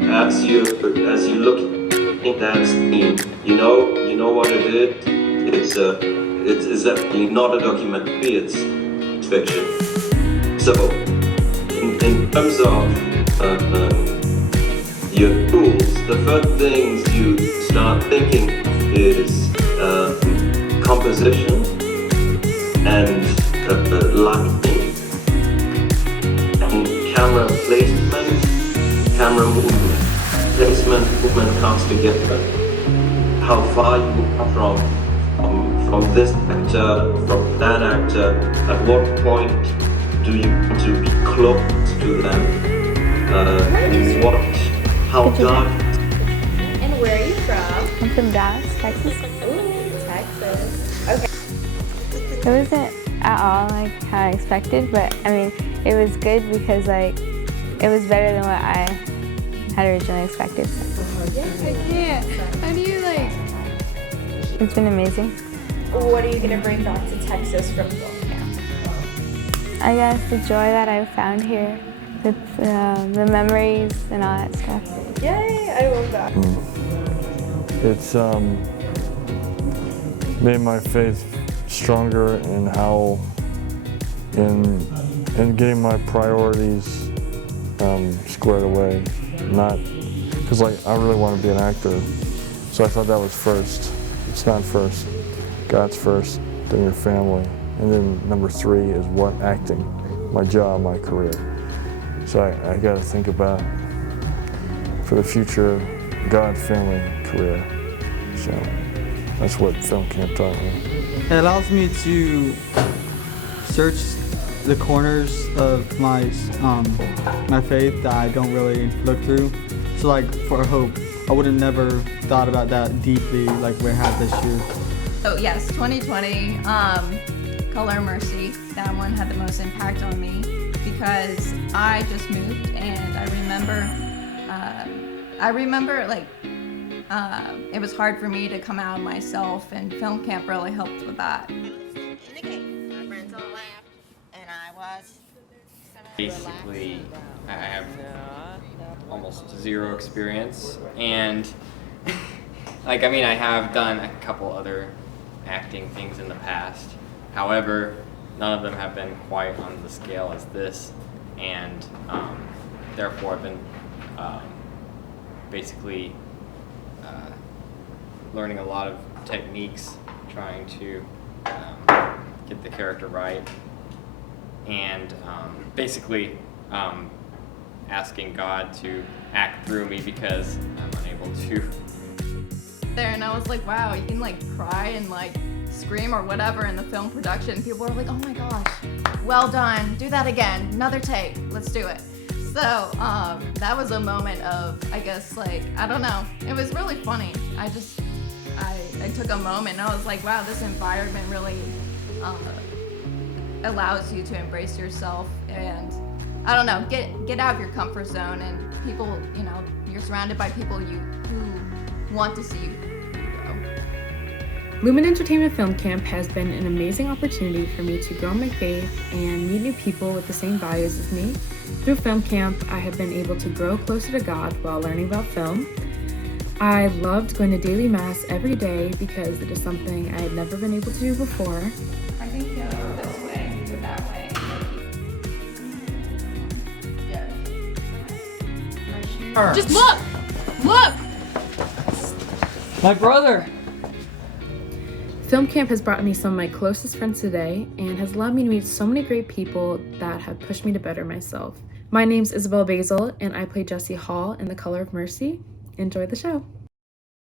as you look in that scene, you know what it is. It's definitely not a documentary. It's fiction. So in terms of your tools, the first things you start thinking is composition and lighting and camera placement, camera movement. Placement, movement comes together. How far you are from this actor, from that actor, at what point do you want to be close to them? How dark? And where are you from? I'm from Dallas, Texas. Ooh, Texas. Okay. It wasn't at all like how I expected, but I mean, it was good because like it was better than what I had originally expected. I can't. How do you like? It's been amazing. What are you gonna bring back to Texas from film camp? I guess the joy that I found here, the memories and all that stuff. Yay! I love that. It's made my faith stronger in how in getting my priorities squared away. Not because like I really want to be an actor, so I thought that was first. It's not first. God's first, then your family, and then number 3 is what acting, my job, my career. So I got to think about for the future, God, family, career. So that's what film camp taught me. It allows me to search the corners of my my faith that I don't really look through. So like for hope, I would have never thought about that deeply like we had this year. Oh yes, 2020, Color Mercy. That one had the most impact on me because I just moved, and I remember like it was hard for me to come out of myself, and film camp really helped with that. In the my friends all laughed, and I was. Basically, I have almost 0 experience, and like I mean, I have done a couple other acting things in the past. However, none of them have been quite on the scale as this, and therefore I've been basically learning a lot of techniques, trying to get the character right, and basically asking God to act through me because I'm unable to. There, and I was like, wow, you can like cry and like scream or whatever in the film production. People were like, oh my gosh, well done, do that again, another take, let's do it. So that was a moment of, I guess, like, I don't know, it was really funny. I took a moment and I was like, wow, this environment really allows you to embrace yourself, and I don't know, get out of your comfort zone, and people, you know, you're surrounded by people who want to see you grow. Lumen Entertainment Film Camp has been an amazing opportunity for me to grow my faith and meet new people with the same values as me. Through film camp, I have been able to grow closer to God while learning about film. I loved going to daily mass every day because it is something I had never been able to do before. I think go this way, go that way. Yeah. Just look! Look! My brother! Film camp has brought me some of my closest friends today and has allowed me to meet so many great people that have pushed me to better myself. My name's Isabel Basil, and I play Jessie Hall in The Color of Mercy. Enjoy the show.